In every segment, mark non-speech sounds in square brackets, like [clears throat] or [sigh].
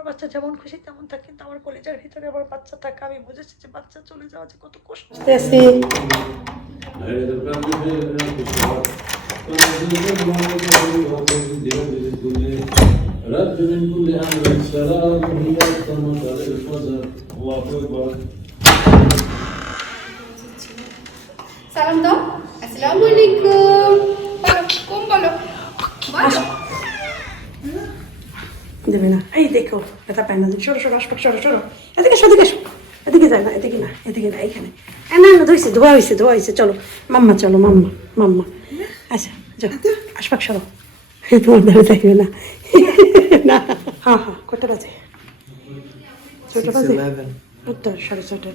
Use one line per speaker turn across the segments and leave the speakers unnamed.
আমার বাচ্চা যেমন খুশি তেমন থাকে কিন্তু আমার কলেজের ভিতরে আমার বাচ্চা থাকে আমি বুঝেছি যে বাচ্চা চলে যাওয়া যে কত কষ্ট আসি
رد من كل أمر سلام هي الطمس على الفجر الله أكبر
সালাম দাও আসসালামু আলাইকুম বলো কোন বলো বলো
দেবে না এই দেখো এটা পায় না সরো সরো আসবে সরো সরো। এদিকে এসো এদিকে এসো। এদিকে যায় না এদিকে না এদিকে না এইখানে। এ, না না ধরেছে ধোয়া হয়েছে ধোয়া হয়েছে চলো। মাম্মা চলো মাম্মা মাম্মা। আচ্ছা যাও। আসবাক সরো। [laughs] তোমার ধরে থাকবে না। [laughs] না হ্যাঁ হ্যাঁ কটা বাজে? ছটা বাজে? উত্তর সাড়ে ছটা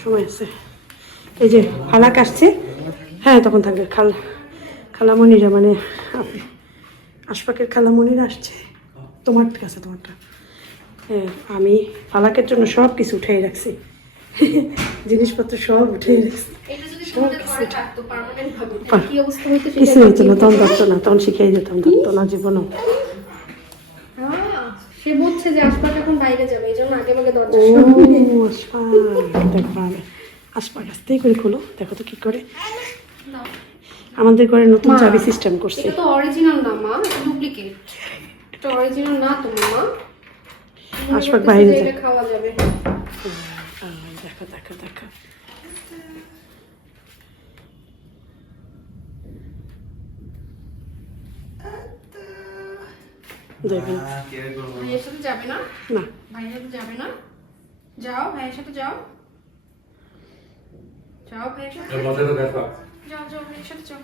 সময় আছে। এই যে ফালাক আসছে। হ্যাঁ তখন থাকবে। খাল খালামণিরা মানে আপনি আশপাকের খালামণিরা আসছে। তোমার কাছে তোমারটা। হ্যাঁ আমি ফালাকের জন্য সব কিছু উঠেই রাখছি। জিনিসপত্র সব উঠেই রাখছি। কিছু হতো না তখন ধরতো না তখন শিখিয়ে যেতাম ধরতো না জীবনও।
সে বলছে যে এখন বাইরে যাবে এই জন্য আগে আগে দরজা
ও
সব-
আসপাক দেখো আমি আসপাক আসতেই করে খোলো দেখো তো কি করে। আমাদের ঘরে নতুন চাবি সিস্টেম করছে।
এটা তো অরিজিনাল না মা ডুপ্লিকেট এটা অরিজিনাল না তো মা?
আশপাক বাইরে যায়।
খাওয়া যাবে।
আহ, দেখো দেখো দেখো দেখবেন
ভাইয়ের সাথে যাবে না?
না।
ভাইয়ের সাথে যাবে না? যাও ভাইয়ের সাথে যাও। যাও ভাইয়ের সাথে। যাও যাও ভাইয়ের সাথে যাও।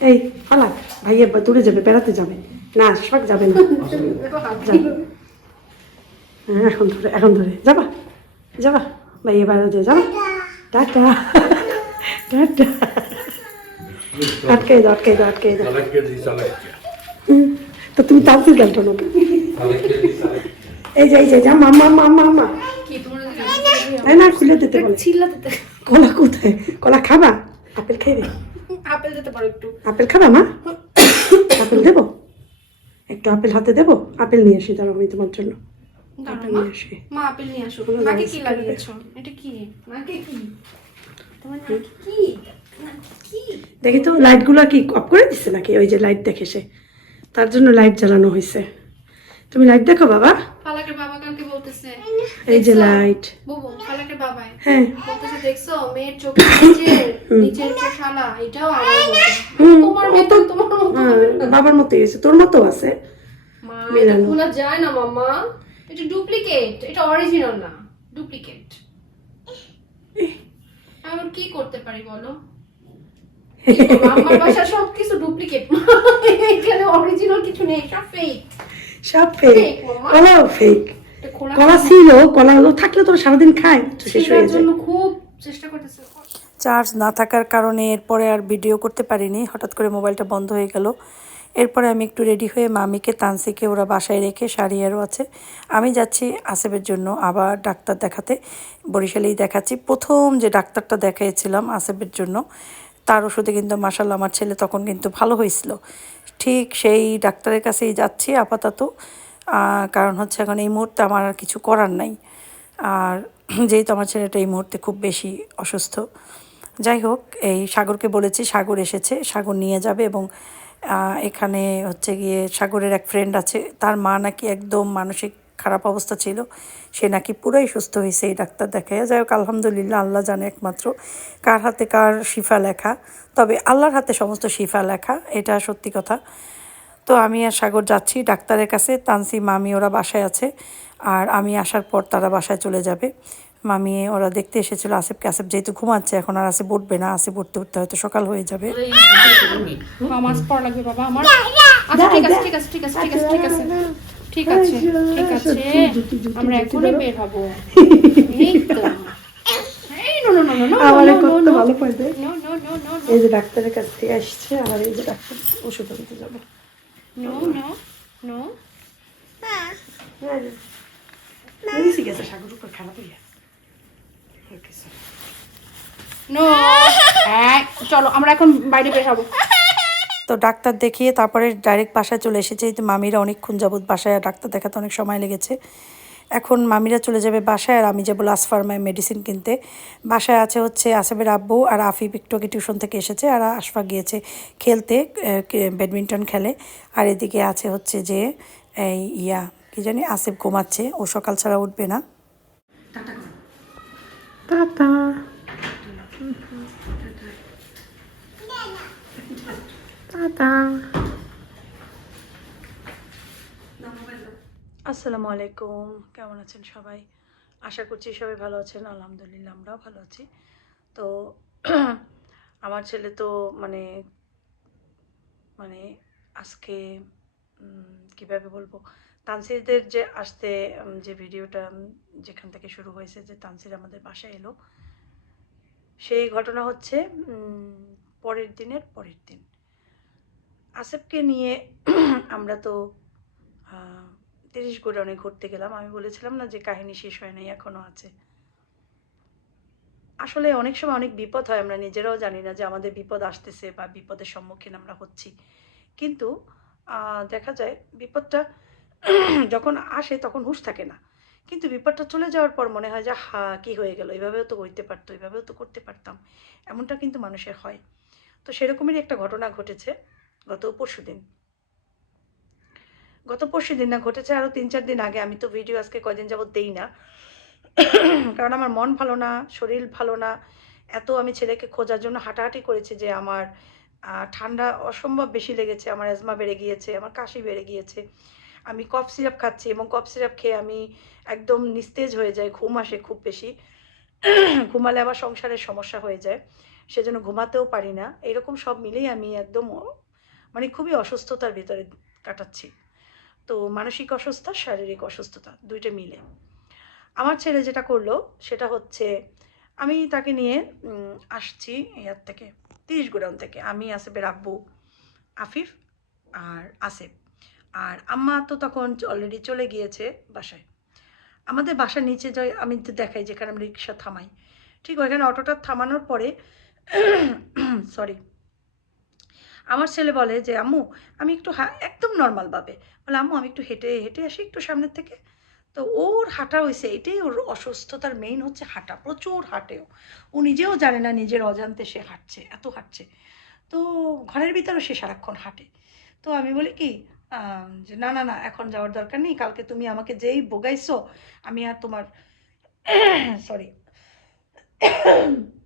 এই ফালাক ভাইয়া দূরে যাবে বেড়াতে যাবে। না আশফাক যাবে না। হ্যাঁ, এখন ধরে এখন ধরে। যাবা যাবা। ভাইয়া বাইরে যায় যাবা। টাটা। টাটা। আটকে দাও আটকে দাও আটকে দাও তো তুমি তালসি গেলটো না এই যে এই যে যা মাম্মা মাম্মা মাম্মা এই না খুলে দিতে বলে।
চিল্লা
কলা কোথায়? কলা খাবা? আপেল খাইবে?
আপেল দিতে পারো একটু।
আপেল খাবা মা? আপেল দেবো? একটু আপেল হাতে দেবো? আপেল নিয়ে আসি দাঁড়াও আমি তোমার জন্য। আপেল নিয়ে আসি।
মা আপেল নিয়ে আসো। মাকে কি। এটা কি? মাকে কি? তোমার কি নাকি কি?
দেখি তো লাইটগুলো কি অফ করে দিছে নাকি? ওই যে লাইট দেখে সে। তার জন্য লাইট জ্বালানো হয়েছে তুমি লাইট দেখো বাবা?
ফালাকের বাবা কালকে বলতেছে।
এই যে লাইট
বুবু ফালাকের বাবাই।
হ্যাঁ।
বলতেছে দেখছ? মেয়ের নিচের যে খালা এটাও আমার মতো। তোমার তোমার মতো।
হ্যাঁ, বাবার মতো তোর মতো আছে।
মা এটা খোলা যায় না মাম্মা। এটা ডুপ্লিকেট এটা অরিজিনাল না। ডুপ্লিকেট এখন কি করতে পারি বলো? [laughs] আমার বাসা সব কিছু ডুপ্লিকেট এখানে অরিজিনাল কিছু নেই সব ফেক
সব ফেক কলাও ফেক কলা ছিল। কলা হলো থাকলে তোর সারাদিন খায় তো শেষ হয়ে যায়।
খুব চেষ্টা করতেছে।
চার্জ না থাকার কারণে এরপরে আর ভিডিও করতে পারিনি হঠাৎ করে মোবাইলটা বন্ধ হয়ে গেল। এরপরে আমি একটু রেডি হয়ে মামিকে তানসিকে ওরা বাসায় রেখে শাড়ি আরও আছে। আমি যাচ্ছি আসেবের জন্য আবার ডাক্তার দেখাতে বরিশালেই দেখাচ্ছি। প্রথম যে ডাক্তারটা দেখিয়েছিলাম আসেবের জন্য তার ওষুধে কিন্তু মাসাল্লাহ আমার ছেলে তখন কিন্তু ভালো হয়েছিল। ঠিক সেই ডাক্তারের কাছেই যাচ্ছি আপাতত। কারণ হচ্ছে এখন এই মুহূর্তে আমার আর কিছু করার নাই। আর [clears throat] যেহেতু আমার ছেলেটা এই মুহূর্তে খুব বেশি অসুস্থ। যাই হোক, এই সাগরকে বলেছি, সাগর এসেছে, সাগর নিয়ে যাবে এবং এখানে হচ্ছে গিয়ে সাগরের এক ফ্রেন্ড আছে, তার মা নাকি একদম মানসিক খারাপ অবস্থা ছিল। সে নাকি পুরাই সুস্থ হয়েছে, এই ডাক্তার দেখায় যাই হোক, আলহামদুলিল্লাহ, আল্লাহ জানে একমাত্র কার হাতে কার শিফা লেখা। তবে আল্লাহর হাতে সমস্ত শিফা লেখা, এটা সত্যি কথা। তো আমি আর সাগর যাচ্ছি ডাক্তারের কাছে। তানসি মামি ওরা বাসায় আছে, আর আমি আসার পর তারা বাসায় চলে যাবে। মামি ওরা দেখতে এসেছিল আসিফকে আসিফ যেহেতু ঘুমাচ্ছে এখন, আর আসিফ উঠবে না। আসিফ উঠতে উঠতে হয়তো সকাল হয়ে যাবে।
পড়া লাগবে, বাবা, আমার। আচ্ছা ঠিক আছে ঠিক আছে ঠিক আছে ঠিক আছে ঠিক আছে। ঠিক আছে ঠিক আছে। আমরা এখনই বের হব। [laughs] এই তো। এই no no no no no
আমার কত ভালো পাইবে
নো নো নো নো
এই যে ডাক্তারের কাছ থেকে আসছে আর এই যে ডাক্তার ওষুধ আনতে যাবে।
নো নো নো
বেশি সাগর উপর খারাপ হইয়া ওকে স্যার
নো চলো আমরা এখন বাইরে বের হব।
তো ডাক্তার দেখিয়ে তারপরে ডাইরেক্ট বাসায় চলে এসেছে। এই তো মামিরা অনেকক্ষণ যাবত বাসায় আর ডাক্তার দেখাতে অনেক সময় লেগেছে।
এখন মামিরা চলে যাবে বাসায় আর আমি যাব লাস্ট ফার্মায় মেডিসিন কিনতে। বাসায় আছে হচ্ছে আসেবের আব্বু আর আফিফ একটু আগে টিউশন থেকে এসেছে আর আশফা গিয়েছে খেলতে ব্যাডমিন্টন খেলে। আর এদিকে আছে হচ্ছে যে এই ইয়া কি জানি আসিফ ঘুমাচ্ছে। ও সকাল ছাড়া উঠবে না।
টাটা। টাটা।
আসসালামু আলাইকুম। কেমন আছেন সবাই? আশা করছি সবাই ভালো আছেন। আলহামদুলিল্লাহ, আমরাও ভালো আছি। তো [clears throat] আমার ছেলে তো মানে মানে আজকে কীভাবে বলব? তানসিরদের যে আসতে যে ভিডিওটা যেখান থেকে শুরু হয়েছে যে তানসির আমাদের বাসায় এলো, সেই ঘটনা হচ্ছে পরের দিনের পরের দিন। আসেফকে নিয়ে আমরা তো তিরিশ গোডাউনে ঘুরতে গেলাম। আমি বলেছিলাম না যে কাহিনী শেষ হয় নাই, এখনও আছে। আসলে অনেক সময় অনেক বিপদ হয়, আমরা নিজেরাও জানি না যে আমাদের বিপদ আসতেছে বা বিপদের সম্মুখীন আমরা হচ্ছি। কিন্তু দেখা যায় বিপদটা [clears throat] যখন আসে তখন হুঁশ থাকে না। কিন্তু বিপদটা চলে যাওয়ার পর মনে হয় যে হা কি হয়ে গেল? এভাবেও তো হইতে পারতো, এভাবেও তো করতে পারতাম। এমনটা কিন্তু মানুষের হয়। তো সেরকমেরই একটা ঘটনা ঘটেছে। গত পরশু দিন। গত পরশু দিন না, ঘটেছে আরও তিন চার দিন আগে। আমি তো ভিডিও আজকে কয়দিন যাবত দেই না। [clears throat] কারণ আমার মন ভালো না, শরীর ভালো না। এত আমি ছেলেকে খোঁজার জন্য হাঁটাহাঁটি করেছি যে আমার ঠান্ডা অসম্ভব বেশি লেগেছে। আমার অ্যাজমা বেড়ে গিয়েছে, আমার কাশি বেড়ে গিয়েছে। আমি কফ সিরাপ খাচ্ছি এবং কফ সিরাপ খেয়ে আমি একদম নিস্তেজ হয়ে যাই, ঘুম আসে খুব বেশি। [clears throat] ঘুমালে আবার সংসারের সমস্যা হয়ে যায়, সেজন্য ঘুমাতেও পারি না। এরকম সব মিলেই আমি একদম মানে খুবই অসুস্থতার ভিতরে কাটাচ্ছি। তো মানসিক অসুস্থতা, শারীরিক অসুস্থতা দুইটা মিলে। আমার ছেলে যেটা করল, সেটা হচ্ছে আমি তাকে নিয়ে আসছি ইয়ার থেকে, তিরিশ গোডাউন থেকে। আমি, আসেফের আব্বু, আফিফ আর আসেফ। আর আম্মা তো তখন অলরেডি চলে গিয়েছে বাসায়। আমাদের বাসার নিচে যাই, আমি দেখাই যেখানে আমি রিক্সা থামাই। ঠিক ওইখানে অটোটা থামানোর পরে [coughs] সরি আমার ছেলে বলে যে, আম্মু, আমি একটু হা- একদম নর্মালভাবে বলে, আম্মু, আমি একটু হেঁটে হেঁটে আসি একটু সামনের থেকে। তো ওর হাঁটা হয়েছে, এটাই ওর অসুস্থতার মেইন হচ্ছে হাঁটা, প্রচুর হাঁটেও ও। নিজেও জানে না নিজের অজান্তে সে হাঁটছে, এত হাঁটছে। তো ঘরের ভিতরেও সে সারাক্ষণ হাঁটে। তো আমি বলি কি যে, না না না, এখন যাওয়ার দরকার নেই, কালকে তুমি আমাকে যেই বোগাইছো আমি আর তোমার [coughs] সরি [coughs]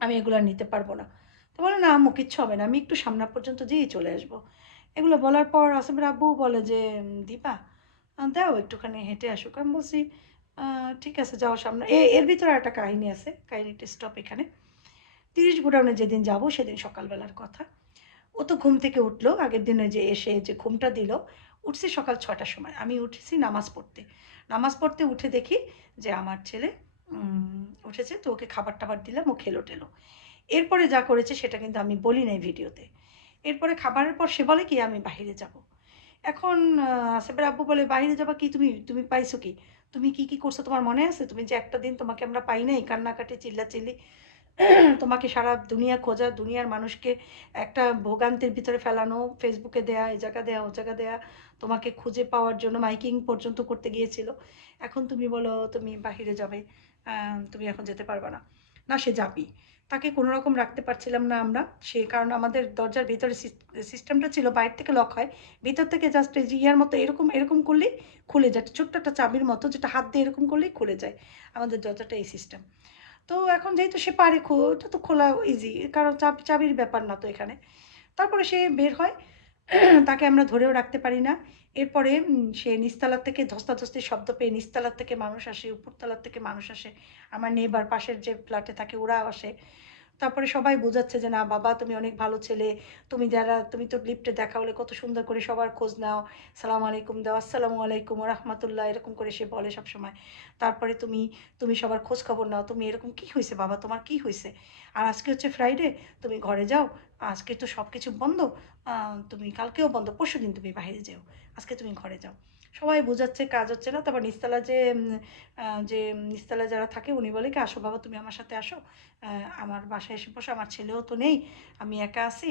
আমি এগুলো নিতে পারব না। বলে, না আম্মু, কিচ্ছু হবে না, আমি একটু সামনা পর্যন্ত যেয়েই চলে আসব। এগুলো বলার পর আসমের আব্বু বলে যে দীপা দাও একটুখানি হেঁটে আসুক। আমি বলছি ঠিক আছে, যাও সামনে। এ, এর ভিতরে একটা কাহিনী আছে কাহিনীটা স্টপ এখানে। তিরিশ গোডাউনে যেদিন যাব, সেদিন সকালবেলার কথা। ও তো ঘুম থেকে উঠল, আগের দিনে যে এসে যে ঘুমটা দিল, উঠছি সকাল ছটার সময়। আমি উঠেছি নামাজ পড়তে। নামাজ পড়তে উঠে দেখি যে, আমার ছেলে উঠেছে, তো ওকে খাবার টাবার দিলাম, ও খেলো টেলো। এরপরে যা করেছে সেটা কিন্তু আমি বলি নাই ভিডিওতে। এরপরে খাবারের পর সে বলে কি, আমি বাইরে যাব। এখন আসিফের আব্বু বলে বাইরে যাবা কি তুমি? তুমি পাইছো কি? তুমি কি কি করছ? তোমার মনে আছে? তুমি যে একটা দিন তোমাকে আমরা পাই নাই, কান্নাকাটি, চিল্লাচিল্লি, তোমাকে সারা দুনিয়া খোঁজা, দুনিয়ার মানুষকে একটা ভোগান্তির ভিতরে ফেলানো ফেসবুকে দেয়া, এই জায়গা দেয়া, ও জায়গা দেয়া, তোমাকে খুঁজে পাওয়ার জন্য মাইকিং পর্যন্ত করতে গিয়েছিল। এখন তুমি বলো, তুমি বাহিরে যাবে তুমি এখন যেতে পারবে না। না, সে যাবি তাকে কোনো রকম রাখতে পারছিলাম না আমরা। সে কারণ আমাদের দরজার ভিতরে সিস্টেমটা ছিল বাইরে থেকে লক হয়। ভিতর থেকে জাস্ট এই ইয়ার মতো এরকম এরকম করলেই খুলে যায়। ছোট্ট একটা চাবির মতো যেটা হাত দিয়ে এরকম করলেই খুলে যায় আমাদের দরজাটা, এই সিস্টেম তো এখন যেহেতু সে পারে খো- ওটা তো খোলা ইজি কারণ চাবি চাবির ব্যাপার না তো এখানে। তারপরে সে বের হয়। তাকে আমরা ধরেও রাখতে পারি না। এরপরে সে নিচতলার থেকে ধস্তাধস্তির শব্দ পেয়ে নিচতলার থেকে মানুষ আসে, উপরতলার থেকে মানুষ আসে। আমার নেবার পাশের যে ফ্ল্যাটে থাকে ওরা আসে। তারপরে সবাই বোঝাচ্ছে যে, না, বাবা, তুমি অনেক ভালো ছেলে। তুমি যারা, তুমি তো লিফটে দেখা হলে কত সুন্দর করে সবার খোঁজ নাও। সালাম আলাইকুম দাও, আসসালামু আলাইকুম রহমতুল্লাহ, এরকম করে সে বলে সব সময় তারপরে তুমি তুমি সবার খোঁজ খবর নাও। তুমি এরকম কি হয়েছে বাবা? তোমার কি হয়েছে আর আজকে হচ্ছে ফ্রাইডে তুমি ঘরে যাও। আজকে তো সব কিছু বন্ধ তুমি কালকেও বন্ধ পরশু দিন তুমি বাইরে যেও। আজকে তুমি ঘরে যাও। সবাই বোঝাচ্ছে, কাজ হচ্ছে না। তারপর নিস্তালা যে যে নিস্তালা যারা থাকে, উনি বলে কি, আসো বাবা, তুমি আমার সাথে আসো। আমার বাসায় এসে বসো, আমার ছেলেও তো নেই, আমি একা আছি।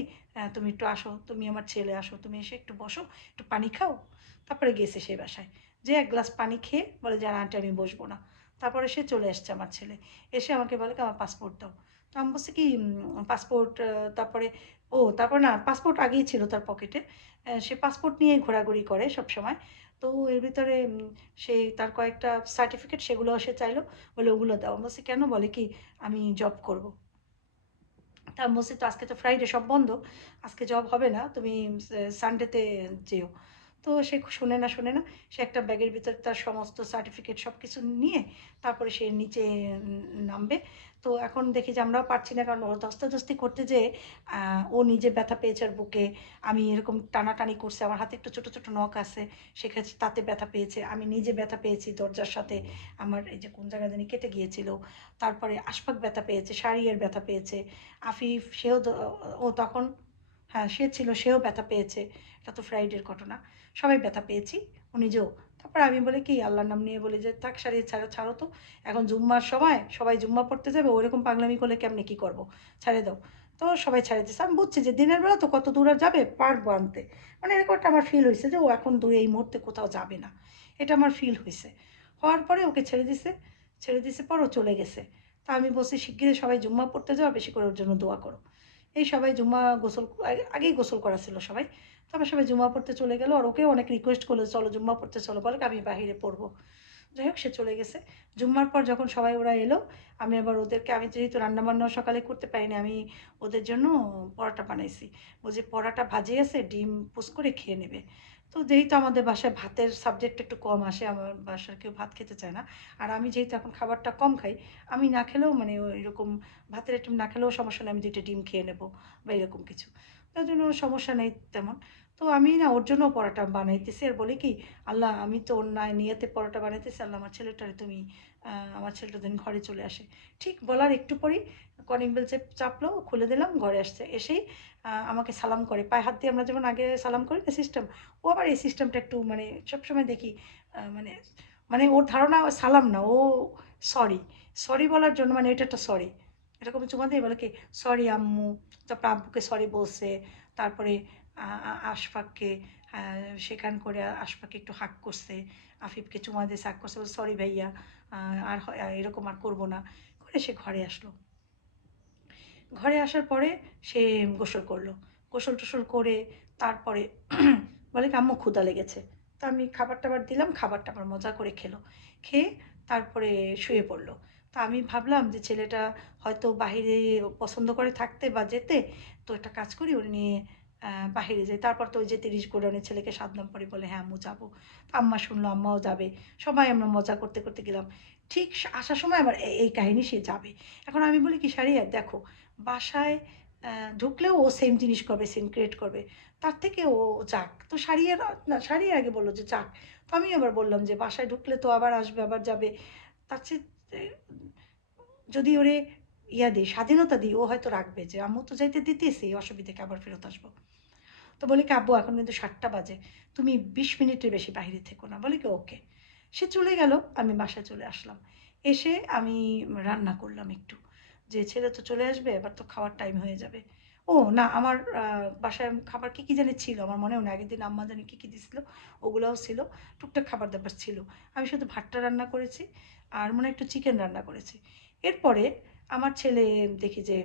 তুমি একটু আসো, তুমি আমার ছেলে আসো, তুমি এসে একটু বসো, একটু পানি খাও। তারপরে গেছে সেই বাসায়। যে এক গ্লাস পানি খেয়ে বলে যে আন্টি, আমি বসবো না। তারপরে সে চলে আসছে আমার ছেলে। এসে আমাকে বলে কি, আমার পাসপোর্ট দাও। তো আমি বলছি কি পাসপোর্ট তারপরে, ও, তারপর না, পাসপোর্ট আগেই ছিল তার পকেটে। সে পাসপোর্ট নিয়ে ঘোরাঘুরি করে সব সময় তো এর ভিতরে সে তার কয়েকটা সার্টিফিকেট সেগুলো সে চাইলো, বলে ওগুলো দাও। বলছি, কেন? বলে কি, আমি জব করব। তা আমি তো আজকে তো ফ্রাইডে সব বন্ধ। আজকে জব হবে না, তুমি সানডেতে যেও। তো সে শুনে না শুনে না, সে একটা ব্যাগের ভিতরে তার সমস্ত সার্টিফিকেট সব কিছু নিয়ে, তারপরে সে নিচে নামবে। তো এখন দেখি যে আমরাও পারছি না, কারণ ও ধস্তাধস্তি করতে যেয়ে ও নিজে ব্যথা পেয়েছে আর বুকে। আমি এরকম টানাটানি করছে, আমার হাতে একটু ছোটো ছোটো নখ আছে, সেক্ষেত্রে তাতে ব্যথা পেয়েছে। আমি নিজে ব্যথা পেয়েছি দরজার সাথে, আমার এই যে কোন জায়গা জানি কেটে গিয়েছিল। তারপরে আশপাক ব্যথা পেয়েছে, শাড়িয়ের ব্যথা পেয়েছে, আফিফ সেও ও তখন হ্যাঁ সে ছিল, সেও ব্যথা পেয়েছে। এটা তো ফ্রাইডের ঘটনা। সবাই ব্যথা পেয়েছি, ও নিজেও তারপর আমি বলে কি, আল্লাহর নাম নিয়ে বলি যে, থাক সারিয়ে ছাড়ো ছাড়ো তো। এখন জুম্মার সময়, সবাই জুম্মা পড়তে যাবে ওইরকম পাগলামি করলে কেমনে কি করব? ছাড়ে দাও। তো সবাই ছাড়ে দিচ্ছে আমি বুঝছি যে দিনের বেলা তো কত দূর আর যাবে, পারব আনতে। মানে এরকম একটা আমার ফিল হয়েছে যে, ও এখন দূরে এই মুহূর্তে কোথাও যাবে না। এটা আমার ফিল হয়েছে হওয়ার পরে ওকে ছেড়ে দিছে। ছেড়ে দিছে পর ও চলে গেছে। তা আমি বলছি, শিগগিরই সবাই জুম্মা পড়তে যাওয়া বেশি করে ওর জন্য দোয়া করো। এই সবাই জুম্মা গোসল আগে- আগেই গোসল করা ছিল সবাই। তারপর সবাই জুম্মা পড়তে চলে গেলো আর ওকে অনেক রিকোয়েস্ট করল, চলো জুম্মা পড়তে চলো, বলে আমি বাহিরে পড়ব। যাই হোক, সে চলে গেছে। জুম্মার পর যখন সবাই ওরা এলো, আমি আবার ওদেরকে আমি যেহেতু রান্নাবান্না সকালে করতে পারিনি, আমি ওদের জন্য পরোটা বানাইছি। বলছি, পরোটা ভাজি আছে, ডিম পোস করে খেয়ে নেবে। তো যেহেতু আমাদের বাসায় ভাতের সাবজেক্ট একটু কম আসে, আমার বাসার কেউ ভাত খেতে চায় না। আর আমি যেহেতু এখন খাবারটা কম খাই, আমি না খেলেও মানে এরকম ভাতের আইটেম না খেলেও সমস্যা নেই, আমি দুইটা ডিম খেয়ে নেব বা এরকম কিছু। তার জন্য সমস্যা নেই তেমন। তো আমি না ওর জন্য পরোটা বানাইতেছি। আর বলি কি, আল্লাহ, আমি তো ওর না নিয়েতে পরোটা বানাইতেছি। আল্লাহ, আমার ছেলেটারে তুমি আমার ছেলেটা দিন ঘরে চলে আসে। ঠিক বলার একটু পরেই কলিং বেল চেপ চাপলো, খুলে দিলাম, ঘরে আসছে। এসেই আমাকে সালাম করে। পায়ে হাত দিয়ে আমরা যেমন আগে সালাম করি না সিস্টেম ও আবার এই সিস্টেমটা একটু মানে সবসময় দেখি মানে মানে ওর ধারণা সালাম না, ও সরি সরি বলার জন্য মানে এটা একটা সরি এরকম চুমা দিয়ে বলে কি সরি আম্মু। তারপর আব্বুকে সরি বলছে। তারপরে আশফাককে সেখান করে আশফাককে একটু হাক করছে, আফিফকে চুমা দিয়ে হাক করছে সরি ভাইয়া আর এরকম আর করব না। করে সে ঘরে আসলো। ঘরে আসার পরে সে গোসল করল। গোসল টোসল করে তারপরে [clears throat] বলে কি, আম্মু ক্ষুদা লেগেছে। তা আমি খাবার টাবার দিলাম, খাবারটা আমার মজা করে খেলো। খেয়ে তারপরে শুয়ে পড়ল। তা আমি ভাবলাম যে ছেলেটা হয়তো বাহিরে পছন্দ করে থাকতে বা যেতে, তো একটা কাজ করি ওর নিয়ে বাহিরে যাই। তারপর তো ওই যে তিরিশ গোডাউনের ছেলেকে সাধলাম পরে বলে হ্যাঁ আম্মু যাব। আম্মা শুনলো, আম্মাও যাবে। সবাই আমরা মজা করতে করতে গেলাম। ঠিক আসার সময় আবার এই- এই কাহিনী সে যাবে। এখন আমি বলি কি, সারিয়া, দেখো, বাসায় ঢুকলেও ও সেম জিনিস করবে সেম ক্রিয়েট করবে। তার থেকে ও যাক। তো সারিয়ে না, সারিয়ে আগে বলল যে, যাক। তো আমি আবার বললাম যে, বাসায় ঢুকলে তো আবার আসবে, আবার যাবে। তার চেয়ে, যদি ওরে ইয়া দিই, স্বাধীনতা দিই, ও হয়তো রাখবে যে, আম্মু তো যাইতে দিতেছি অসুবিধাকে আবার ফেরত আসব? তো বলি কি, আব্বু, এখন কিন্তু সাতটা বাজে, তুমি বিশ মিনিটের বেশি বাইরে থেকো না। বলি কি, ওকে। সে চলে গেল, আমি বাসায় চলে আসলাম। এসে আমি রান্না করলাম একটু। যে ছেলে তো চলে আসবে, এবার তো খাওয়ার টাইম হয়ে যাবে। ও, না, আমার বাসায় খাবার কী কী জানি ছিল, আমার মনেও না, আগের দিন আম্মা জানি কী কী দিছিল, ওগুলোও ছিল, টুকটাক খাবার দাবার ছিল। আমি শুধু ভাতটা রান্না করেছি, আর মনে একটু চিকেন রান্না করেছি। এরপরে আমার ছেলে দেখি যে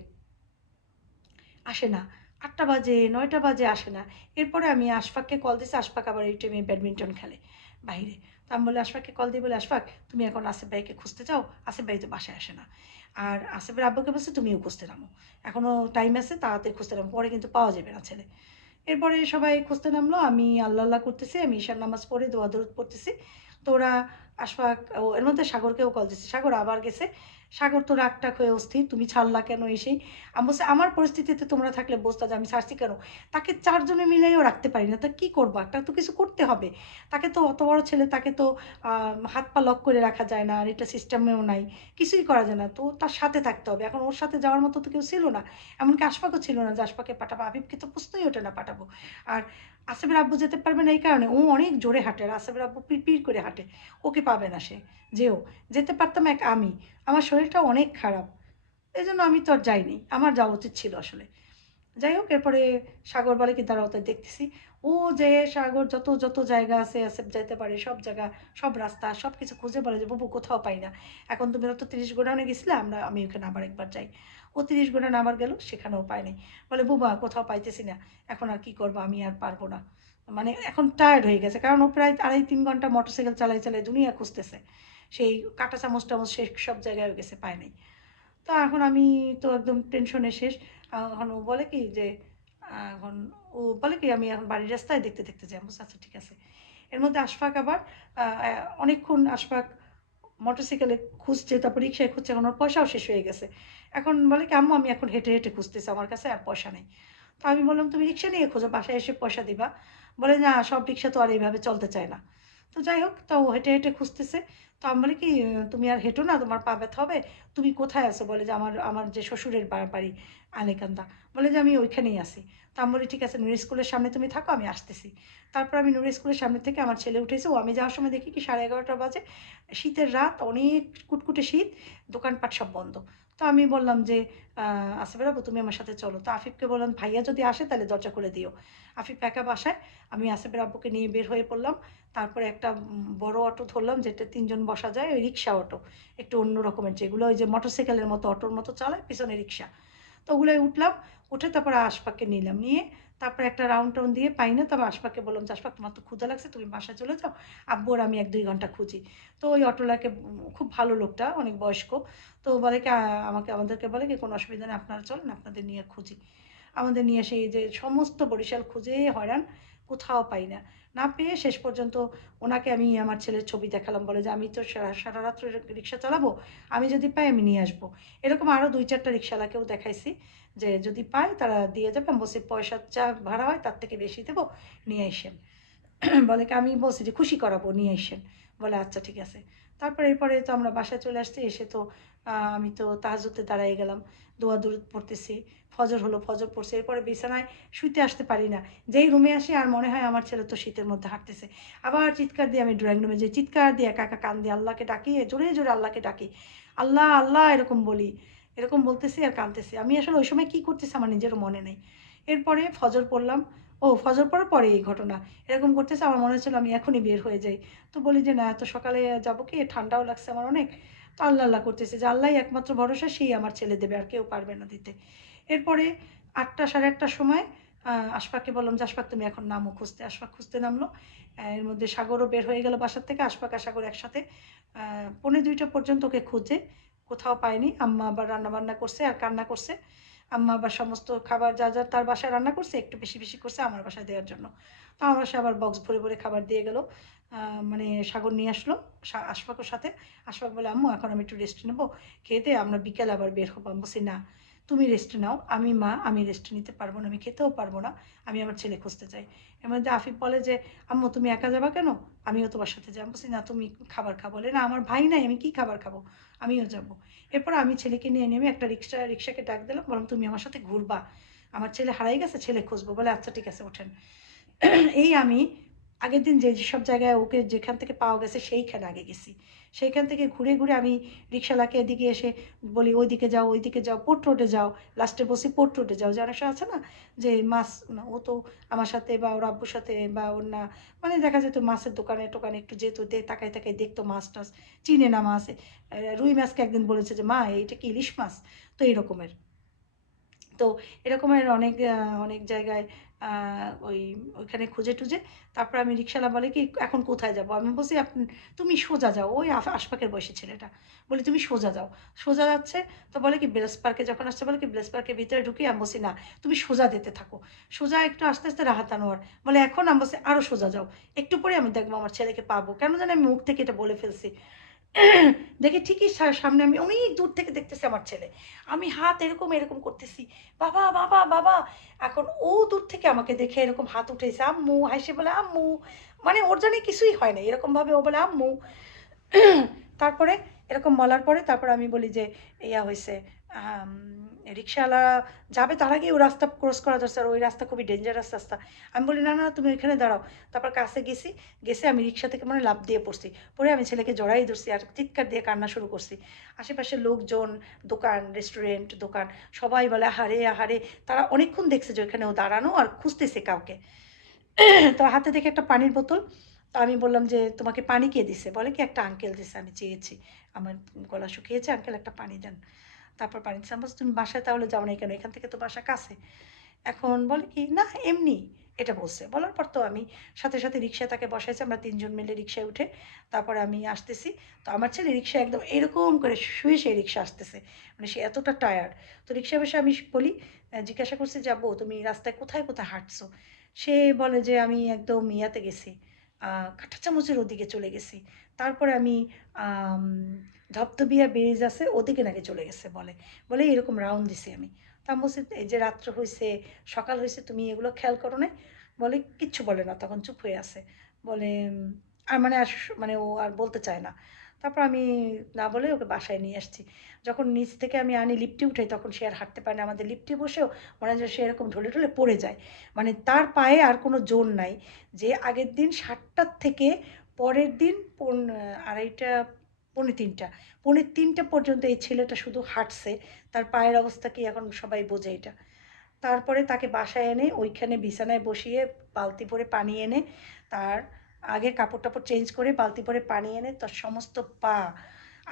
আসে না। আটটা বাজে, নয়টা বাজে, আসে না। এরপরে আমি আশফাককে কল দিছি, আশফাক আবার এই টাইমে ব্যাডমিন্টন খেলে বাইরে। তো আমি বলে আশফাককে কল দিয়ে বলে, আশফাক, তুমি এখন আসিফ ভাইকে খুঁজতে চাও? আসিফ ভাই তো বাসায় আসে না। আর আসিফের আব্বুকে বলছে, তুমিও খুঁজতে নামো। এখনও টাইম আছে, তাড়াতাড়ি খুঁজতে নামো। পরে কিন্তু পাওয়া যাবে না ছেলে। এরপরে সবাই খুঁজতে নামলো, আমি আল্লাহ আল্লাহ করতেছি, আমি ঈশার নামাজ পড়ে দোয়া দরুদ পড়তেছি। তো ওরা আশফাক, ও এর মধ্যে সাগরকেও কল দিচ্ছে সাগর আবার গেছে। সাগর তো রাগ টাক হয়ে অস্থির, তুমি ছাড়লা কেন এসেই আমি বলছি আমার পরিস্থিতিতে তোমরা থাকলে বসতা যে আমি ছাড়ছি কেন? তাকে চারজনে মিলেও রাখতে পারি না, তা কী করব? একটা তো কিছু করতে হবে। তাকে তো অত বড় ছেলে, তাকে তো হাত পা লক করে রাখা যায় না আর এটা সিস্টেমেও নাই, কিছুই করা যায় না। তো তার সাথে থাকতে হবে। এখন ওর সাথে যাওয়ার মতো তো কেউ ছিল না, এমনকি আশফাকও ছিল না যে আশফাকে পাঠাবো। আবিবকে তো প্রশ্নই ওঠে না পাঠাবো। আর আসিফের আব্বু যেতে পারবে না এই কারণে, ও অনেক জোরে হাঁটে আর আসিফের আব্বু পিড় করে হাঁটে, ওকে পাবে না সে, যেও। যেতে পারতাম এক আমি। আমার শরীরটা অনেক খারাপ। এই জন্য আমি তো আর যাইনি। আমার যাওয়া উচিত ছিল আসলে। যাই হোক, এরপরে সাগর বলে কি দাঁড়াও তাই দেখতেছি। ও যে সাগর যত যত জায়গা আছে আসেফ যাইতে পারে, সব জায়গা, সব রাস্তা সব কিছু খুঁজে বলে যে, বাবু, কোথাও পাই না। এখন তুমি তো তিরিশ গোডাউনে গেছিলে, আমরা, আমি ওখানে আবার একবার যাই। ও তিরিশ গোডাউন আবার গেল, সেখানেও পায়নি বলে, বুবা কোথাও পাইতেছি না। এখন আর কি করব? আমি আর পারব না। মানে এখন টায়ার্ড হয়ে গেছে, কারণ ও প্রায় আড়াই, তিন ঘণ্টা মোটরসাইকেল চালাই চালাই দুনিয়া খুঁজতেছে। সেই কাঁটা চামচ টামচ সে সব জায়গায় গেছে, পায় নাই। তো এখন আমি তো একদম টেনশনে শেষ। এখন ও বলে কি যে এখন ও বলে কি আমি এখন বাড়ির রাস্তায় দেখতে দেখতে যাই। আচ্ছা ঠিক আছে। এর মধ্যে আশফাক আবার অনেকক্ষণ আশফাক মোটরসাইকেলে খুঁজছে, তারপর রিক্সায় খুঁজছে, এখন ওর পয়সাও শেষ হয়ে গেছে। এখন বলে কি, আম্মু, আমি এখন হেঁটে হেঁটে খুঁজতেছি, আমার কাছে আর পয়সা নেই। তো আমি বললাম, তুমি রিক্সা নিয়ে খোঁজো, বাসায় এসে পয়সা দিবা। বলে, না, সব রিক্সা তো আর এইভাবে চলতে চায় না। তো যাই হোক, তো হেঁটে হেঁটে খুঁজতেছে। তো আমি বলি কি, তুমি আর হেঁটো না, তোমার পা ব্যথা হবে। তুমি কোথায় আছো? বলে যে, আমার আমার যে শ্বশুরের বাড়ি আলেকান্দা। বলে যে, আমি ওইখানেই আছি। তো আমি বলি, ঠিক আছে নুরি স্কুলের সামনে তুমি থাকো, আমি আসতেছি। তারপর আমি নুরি স্কুলের সামনে থেকে আমার ছেলে উঠেছে। ও, আমি যাওয়ার সময় দেখি কি, সাড়ে এগারোটা বাজে। শীতের রাত, অনেক কুটকুটে শীত, দোকানপাট সব বন্ধ। তো আমি বললাম যে আসে আপু তুমি আমার সাথে চলো। তো আফিফকে বললাম, ভাইয়া যদি আসে তাহলে দরজা করে দিও। আফিফ একা বাসায়, আমি আসেফের আব্বুকে নিয়ে বের হয়ে পড়লাম। তারপরে একটা বড় অটো ধরলাম, যেটা তিনজন বসা যায়, ওই রিক্সা অটো। একটু অন্য রকমের, যেগুলো ওই যে মোটরসাইকেলের মতো, অটোর মতো চালায়, পিছনে রিক্সা তো ওগুলোয় উঠলাম, উঠে তারপরে আশপাককে নিলাম। নিয়ে তারপরে একটা রাউন্ড টাউন দিয়ে পাই না, তবে আশপাককে বললাম যে আশপাক তোমার তো ক্ষুদা লাগছে, তুমি বাসায় চলে যাও। আব্বু আর আমি এক দুই ঘণ্টা খুঁজি। তো ওই অটোলাকে, খুব ভালো লোকটা, অনেক বয়স্ক। তো বলে কি আমাকে, আমাদেরকে বলে কি, কোনো অসুবিধা নেই, আপনারা চলেন, আপনাদের নিয়ে খুঁজি। আমাদের নিয়ে সেই যে সমস্ত বরিশাল খুঁজে হয়রান, কোথাও পাই না। না পেয়ে শেষ পর্যন্ত ওনাকে আমি আমার ছেলের ছবি দেখালাম, বলে যে, আমি তো সারা- রাত্র রিক্সা চালাবো, আমি যদি পাই আমি নিয়ে আসব। এরকম আরও দুই চারটা রিক্সাওয়ালাকেও দেখাইছি যে, যদি পাই তারা দিয়ে যাবে। আমি বলছি, পয়সা যা ভাড়া হয় তার থেকে বেশি দেবো, নিয়ে আসেন। বলে কি, আমি বলছি যে, খুশি করাবো, নিয়ে আসেন। বলে আচ্ছা ঠিক আছে। তারপরে এরপরে তো আমরা বাসায় চলে আসছি, এসে তো আমি তো তাহাজুতে দাঁড়াই গেলাম, দোয়া দূর পড়তেছি, ফজর হলো, ফজর পড়ছে, এরপরে বিছানায় শুইতে আসতে পারি না। যেই রুমে আসি আর মনে হয় আমার ছেলে তো শীতের মধ্যে হাঁটতেছে। আবার চিৎকার দিয়ে আমি ড্রয়িং রুমে যাই, চিৎকার দিয়ে একা একা কান দিয়ে আল্লাহকে ডাকি জোরে জোরে আল্লাহকে ডাকি, আল্লাহ আল্লাহ, এরকম বলি, এরকম বলতেছি আর কাঁদতেছি আমি আসলে ওই সময় কী করতেছি আমার নিজেরও মনে নেই। এরপরে ফজর পড়লাম ও ফজর পড়ার পরে এই ঘটনা। এরকম করতেছে আমার মনে হচ্ছিল আমি এখনই বের হয়ে যাই। তো বলি যে না এত সকালে যাব কি? ঠান্ডাও লাগছে আমার অনেক। তো আল্লাহ আল্লাহ করতেছে যে আল্লাহ একমাত্র ভরসা সেই আমার ছেলে দেবে আর কেউ পারবে না দিতে। এরপরে আটটা সাড়ে আটটার সময় আহ, আশফাককে বললাম যে আশফাক তুমি এখন নামো খুঁজতে। আশফাক খুঁজতে নামলো। এর মধ্যে সাগরও বের হয়ে গেল বাসার থেকে আশফাক আর সাগর একসাথে। আহ, পৌনে দুইটা পর্যন্ত ওকে খুঁজে। কোথাও পায়নি আম্মা আবার রান্না বান্না করছে আর কান্না করছে। আম্মা আবার সমস্ত খাবার যা যা তার বাসায় রান্না করছে, একটু বেশি বেশি করছে আমার বাসায় দেওয়ার জন্য। তো আমার বাসায় আবার বক্স ভরে ভরে খাবার দিয়ে গেল। মানে সাগর নিয়ে আসলো আশফাকের সাথে। আশফাক বলে, আম্মু, এখন আমি একটু রেস্ট নেব। খেতে আমরা বিকেলে আবার বের হব। আমি বলছি, না, তুমি রেস্ট নাও। আমি মা, আমি রেস্ট নিতে পারব না, আমি খেতেও পারব না। আমি আমার ছেলে খুঁজতে চাই। এর মধ্যে আফিফ বলে যে, আম্মু, তুমি একা যাবা কেন? আমিও তোমার সাথে যাব বলছি, না, তুমি খাবার খাব বলে, না, আমার ভাই নাই, আমি কি খাবার খাব? আমিও যাব। এরপর আমি ছেলেকে নিয়ে নেমে একটা রিক্সা, রিক্সাকে ডাক দিলাম বরং তুমি আমার সাথে ঘুরবা। আমার ছেলে হারাই গেছে, ছেলে খুঁজবো। বলে আচ্ছা ঠিক আছে, ওঠেন। এই আমি আগের দিন যে সব জায়গায় ওকে যেখান থেকে পাওয়া গেছে সেইখানে আগে গেছি। সেইখান থেকে ঘুরে ঘুরে আমি রিক্সালাকে এদিকে এসে বলি, ওইদিকে যাও ওইদিকে যাও, পোর্ট রোডে যাও। লাস্টে বসি পোর্ট রোডে যাও। যে অনেক আছে না যে মাছ, ও তো আমার সাথে বা ওর আব্বুর সাথে বা ওর না মানে দেখা যেত মাছের দোকানে টোকানে একটু যেত তাকায় তাকাই দেখতো মাছ টাছ, চিনে না মাছ। রুই মাছকে একদিন বলেছে যে, মা, এইটা কি ইলিশ মাছ? তো এরকমের। তো এরকমের অনেক অনেক জায়গায় ওই, ওইখানে খুঁজে টুজে, তারপর আমি রিক্সালা বলে কি, এখন কোথায় যাব? আমি বলছি তুমি সোজা যাও। ওই আশপাকের বয়সী ছেলেটা। বলি, তুমি সোজা যাও। সোজা যাচ্ছে, তো বলে কি, বেলেস পার্কে যখন আসছে, বলে কি, বেলেস পার্কের ভিতরে ঢুকি, আমি বলছি, না, তুমি সোজা দিতে থাকো। সোজা একটু আস্তে আস্তে রাহাত আনোয়ার বলে, এখন? আমি বলছি আরও সোজা যাও। একটু পরে আমি দেখব আমার ছেলেকে পাবো। কেন জানি আমি মুখ থেকে এটা বলে ফেলছি। দেখে ঠিকই সামনে আমি অনেক দূর থেকে দেখতেছি আমার ছেলে। আমি হাত এরকম এরকম করতেছি। বাবা বাবা বাবা। এখন ও দূর থেকে আমাকে দেখে এরকম হাত উঠেছে, আম্মু, হাসে বলে, আম্মু। মানে ওর জন্য কিছুই হয় না, এরকমভাবে ও বলে, আম্মু। তারপরে এরকম বলার পরে তারপর আমি বলি যে, ইয়া হয়েছে রিক্সাওয়ালা যাবে, তার আগে ওই রাস্তা ক্রস করা যাচ্ছে, আর ওই রাস্তা খুবই ডেঞ্জারাস রাস্তা। আমি বলি, না না, তুমি ওইখানে দাঁড়াও। তারপর কাছে গেছি, গেছে, আমি রিক্সা থেকে মানে লাভ দিয়ে পড়ছি। পরে আমি ছেলেকে জড়াই ধরছি আর চিৎকার দিয়ে কান্না শুরু করছি। আশেপাশে লোকজন, দোকান রেস্টুরেন্ট দোকান, সবাই বলে হারে আহারে। তারা অনেকক্ষণ দেখছে যে ওইখানে ও দাঁড়ানো আর খুঁজতেছে কাউকে। তো হাতে দেখে একটা পানির বোতল, তো আমি বললাম যে, তোমাকে পানি কে দিছে? বলে কি, একটা আঙ্কেল দিছে, আমি চেয়েছি। আমার গলা শুকিয়েছে আঙ্কেল একটা পানি দেন। তারপর পানি বলছি, তুমি বাসায় তাহলে যাও না কেন? এখান থেকে তো বাসা কাছে। এখন বলে কি না এমনি। এটা বলছে। বলার পর তো আমি সাথে সাথে রিক্সায় তাকে বসাইছি আমরা তিনজন মিলে রিক্সায় উঠে তারপরে আমি আসতেছি। তো আমার ছেলে রিক্সা একদম এরকম করে শুয়ে সেই রিক্সা আসতেছে। মানে সে এতটা টায়ার্ড তো রিক্সা বসে আমি বলি জিজ্ঞাসা করছি যাব তুমি রাস্তায় কোথায় কোথায় হাঁটছো? সে বলে যে আমি একদম ইয়াতে গেছি। কাঁটা চামচের ওদিকে চলে গেছি। তারপরে আমি ধপধপিয়া ব্রিজ আছে, ওদিকে নাকি চলে গেছে বলে। বলে এরকম রাউন্ড দিছি আমি। তা বলছি, এই যে রাত্র হয়েছে সকাল হয়েছে তুমি এগুলো খেয়াল করো না। বলে, কিচ্ছু বলে না, তখন চুপ হয়ে আছে। বলে আর মানে আর মানে ও আর বলতে চায় না। তারপর আমি না বলে ওকে বাসায় নিয়ে আসছি। যখন নিচ থেকে আমি আনি লিফটে উঠাই, তখন সে আর হাঁটতে পারে না। আমাদের লিফটে বসেও মনে হয় সে এরকম ঢলে ঢলে পড়ে যায়। মানে তার পায়ে আর কোনো জোর নাই যে আগের দিন সাতটার থেকে পরের দিন পৌন- আড়াইটা, পৌনে তিনটা। পৌনে তিনটা পর্যন্ত এই ছেলেটা শুধু হাঁটছে। তার পায়ের অবস্থা কি এখন সবাই বোঝে এটা। তারপরে তাকে বাসায় এনে ওইখানে বিছানায় বসিয়ে বালতি ভরে পানি এনে তার আগে কাপড় টাপড় চেঞ্জ করে বালতি ভরে পানি এনে তার সমস্ত পা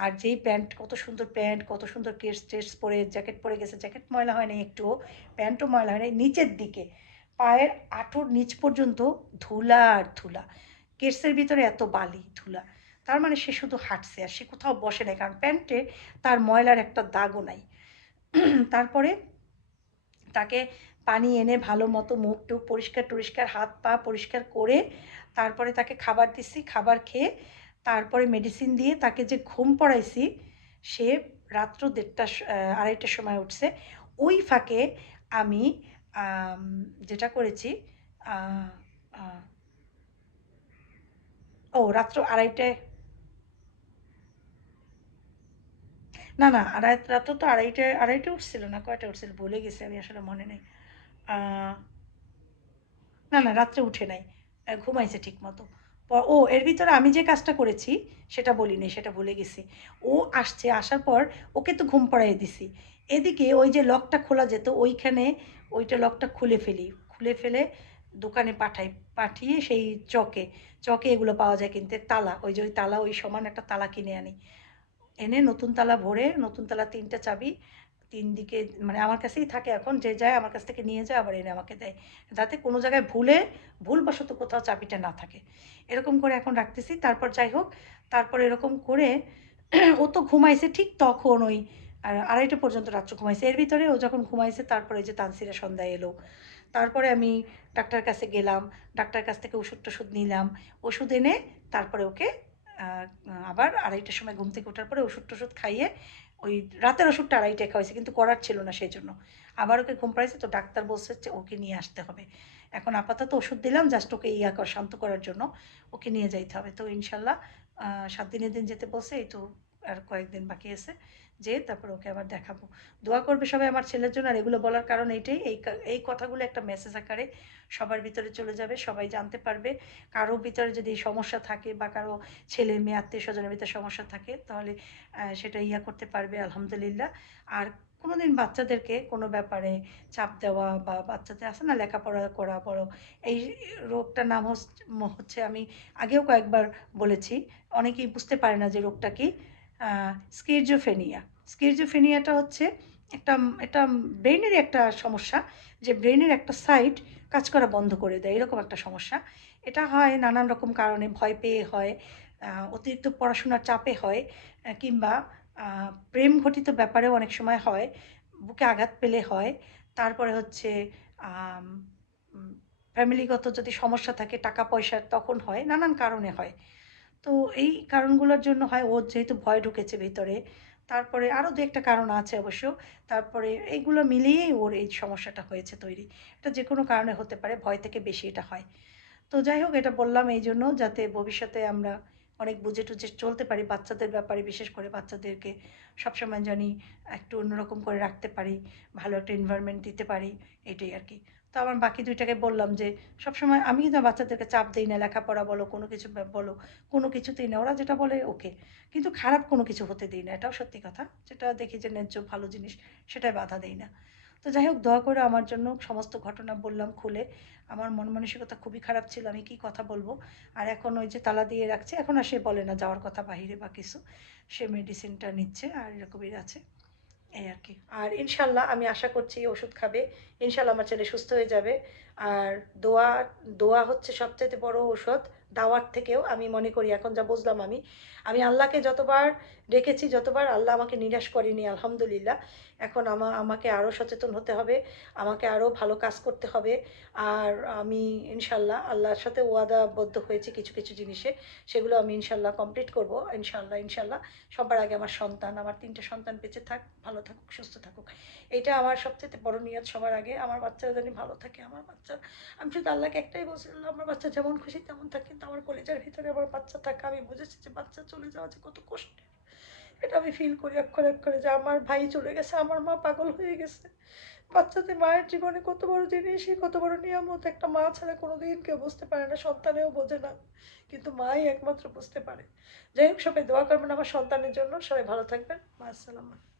আর যেই প্যান্ট কত সুন্দর প্যান্ট কত সুন্দর কেস টেস পরে জ্যাকেট পরে গেছে জ্যাকেট ময়লা হয়নি একটুও প্যান্টও ময়লা হয়নি, নিচের দিকে। পায়ের আঁটুর নিচ পর্যন্ত ধুলা আর ধুলা। কেসের ভিতরে এত বালি, ধুলা। তার মানে সে শুধু হাঁটছে আর সে কোথাও বসে নাই, কারণ প্যান্টে তার ময়লার একটা দাগও নাই। তারপরে তাকে পানি এনে ভালো মতো মুখ টুক পরিষ্কার টরিষ্কার হাত পা পরিষ্কার করে তারপরে তাকে খাবার দিছি, খাবার খেয়ে তারপরে মেডিসিন দিয়ে তাকে যে ঘুম পড়াইছি, সে রাত্র দেড়টা আড়াইটার সময় উঠছে। ওই ফাঁকে আমি যেটা করেছি ও, রাত্র আড়াইটায় না না, আড়াই, রাত্র তো আড়াইটায়, আড়াইটে উঠছিল না কয়টা উঠছিল বলে গেছি, আমি আসলে মনে নেই। না না, রাত্রে উঠে নাই। ঘুমাইছে ঠিক মতো ও, এর ভিতরে আমি যে কাজটা করেছি, সেটা বলিনি, সেটা ভুলে গেছি। ও আসছে, আসার পর ওকে তো ঘুম পাড়াই দিছি। এদিকে ওই যে লকটা খোলা যেত, ওইখানে ওইটা লকটা খুলে ফেলি। খুলে ফেলে দোকানে পাঠাই, পাঠিয়ে সেই চকে চকে এগুলো পাওয়া যায় কিনতে, তালা। ওই যে ওই তালা, ওই সমান একটা তালা কিনে আনি। এনে নতুন তালা ভরে, নতুন তালা তিনটা চাবি তিন দিকে মানে আমার কাছেই থাকে এখন, যে যায় আমার কাছ থেকে নিয়ে যায়, আবার এনে আমাকে দেয়। যাতে কোনো জায়গায় ভুলে, ভুলবশত কোথাও চাবিটা না থাকে। এরকম করে এখন রাখতেছি। তারপর যাই হোক, তারপর এরকম করে [clears throat] ও তো ঘুমাইছে ঠিক তখন ওই আর আড়াইটা পর্যন্ত রাত্র ঘুমাইছে। এর ভিতরে ও যখন ঘুমাইছে, তারপরে যে তানসিরা সন্ধ্যায় এলো। তারপরে আমি ডাক্তার কাছে গেলাম, ডাক্তার কাছ থেকে ওষুধ টষুধ নিলাম। ওষুধ এনে তারপরে ওকে আবার আড়াইটার সময় ঘুম থেকে ওঠার পরে ওষুধ টষুধ খাইয়ে ওই রাতের ওষুধটা আড়াইটায় হয়েছে, কিন্তু করার ছিল না সেই জন্য আবার ওকে ঘুম পাড়াইছে, তো ডাক্তার বলছে যে ওকে নিয়ে আসতে হবে। এখন আপাতত ওষুধ দিলাম জাস্ট ওকে ইয়া কর শান্ত করার জন্য ওকে নিয়ে যাইতে হবে। তো ইনশাল্লাহ সাত দিনের দিন যেতে বলছে, এই তো আর কয়েকদিন বাকি আছে। যে তারপর ওকে আবার দেখাবো। দোয়া করবে সবাই আমার ছেলের জন্য। আর এগুলো বলার কারণ এইটাই, এই এই কথাগুলো একটা মেসেজ আকারে সবার ভিতরে চলে যাবে, সবাই জানতে পারবে। কারও ভিতরে যদি সমস্যা থাকে বা কারও ছেলে মেয়ে, আত্মীয় স্বজনের ভিতরে সমস্যা থাকে, তাহলে সেটা ইয়া করতে পারবে, আলহামদুলিল্লাহ। আর কোনোদিন বাচ্চাদেরকে কোনো ব্যাপারে চাপ দেওয়া বা বাচ্চাদের আছে না লেখাপড়া করা বড়, এই রোগটার নাম হচ্ছে আমি আগেও কয়েকবার বলেছি, অনেকেই বুঝতে পারে না যে রোগটা কি। স্কিরজোফেনিয়া স্কিরজোফেনিয়াটা হচ্ছে একটা একটা ব্রেনের একটা সমস্যা, যে ব্রেনের একটা সাইড কাজ করা বন্ধ করে দেয়, এরকম একটা সমস্যা। এটা হয় নানান রকম কারণে, ভয় পেয়ে হয় অতিরিক্ত পড়াশোনার চাপে হয় কিংবা প্রেম ঘটিত ব্যাপারেও অনেক সময় হয়, বুকে আঘাত পেলে হয়। তারপরে হচ্ছে ফ্যামিলিগত যদি সমস্যা থাকে টাকা পয়সার তখন হয়, নানান কারণে হয়। তো এই কারণগুলোর জন্য হয় ওর যেহেতু ভয় ঢুকেছে ভিতরে, তারপরে আরও দু একটা কারণ আছে অবশ্য। তারপরে এইগুলো মিলিয়েই ওর এই সমস্যাটা হয়েছে তৈরি। এটা যে কোনো কারণে হতে পারে, ভয় থেকে বেশি এটা হয়। তো যাই হোক, এটা বললাম এই জন্য যাতে ভবিষ্যতে আমরা অনেক বুঝে টুঝে চলতে পারি বাচ্চাদের ব্যাপারে, বিশেষ করে বাচ্চাদেরকে সবসময় জানি একটু অন্যরকম করে রাখতে পারি, ভালো একটা এনভায়রনমেন্ট দিতে পারি, এটাই আর কি। তো আমার বাকি দুইটাকে বললাম যে, সবসময় আমি আমার বাচ্চাদেরকে চাপ দিই না, লেখাপড়া বলো, কোনো কিছু বলো, কোনো কিছুতেই না, ওরা যেটা বলে ওকে। কিন্তু খারাপ কোনো কিছু হতে দিই না, এটাও সত্যি কথা। যেটা দেখি যে ন্যায্য ভালো জিনিস, সেটাই বাধা দেই না। তো যাই হোক, দোয়া করে আমার জন্য সমস্ত ঘটনা বললাম খুলে। আমার মন মানসিকতা খুবই খারাপ ছিল, আমি কি কথা বলব? আর এখন ওই যে তালা দিয়ে রাখছে, এখন আর সে বলে না, যাওয়ার কথা বাহিরে বা কিছু। সে মেডিসিনটা নিচ্ছে আর এরকমই আছে। এই আর কি। আর ইনশাল্লাহ আমি আশা করছি ওষুধ খাবে। ইনশাল্লাহ আমার ছেলে সুস্থ হয়ে যাবে। আর দোয়া দোয়া হচ্ছে সবচেয়ে বড় ওষুধ। দাওয়ার থেকেও আমি মনে করি, এখন যা বুঝলাম আমি। আমি আল্লাহকে যতবার ডেকেছি যতবার, আল্লাহ আমাকে নিরাশ করেনি, আলহামদুলিল্লাহ। এখন আমা, আমাকে আরও সচেতন হতে হবে, আমাকে আরও ভালো কাজ করতে হবে। আর আমি, ইনশাল্লাহ, আল্লাহর সাথে ওয়াদাবদ্ধ হয়েছে কিছু কিছু জিনিসে, সেগুলো আমি ইনশাল্লাহ কমপ্লিট করব, ইনশাল্লাহ ইনশাল্লাহ। সবার আগে আমার সন্তান, আমার তিনটে সন্তান বেঁচে থাক, ভালো থাকুক, সুস্থ থাকুক। এটা আমার সবচেয়ে বড় নিয়ত সবার আগে, আমার বাচ্চারা জানি ভালো থাকে, আমার বাচ্চা, আমি শুধু আল্লাহকে একটাই বলছিলাম আমার বাচ্চা যেমন খুশি তেমন থাকে, কিন্তু আমার কলেজের ভিতরে আমার বাচ্চা থাকা, আমি বুঝেছি যে বাচ্চা চলে যাওয়া যে কত কষ্টের। এটা আমি ফিল করি অক্ষরে অক্ষরে যে আমার ভাই চলে গেছে, আমার মা পাগল হয়ে গেছে। বাচ্চাদের মায়ের জীবনে কত বড় জিনিস কত বড় নিয়ামত, একটা মা ছাড়া কোনোদিন কেউ বুঝতে পারে না, সন্তানেও বোঝে না। কিন্তু মাই একমাত্র বুঝতে পারে। যাই হোক, সবাই দোয়া করবেন আমার সন্তানের জন্য। সবাই ভালো থাকবেন। মা, আসসালাম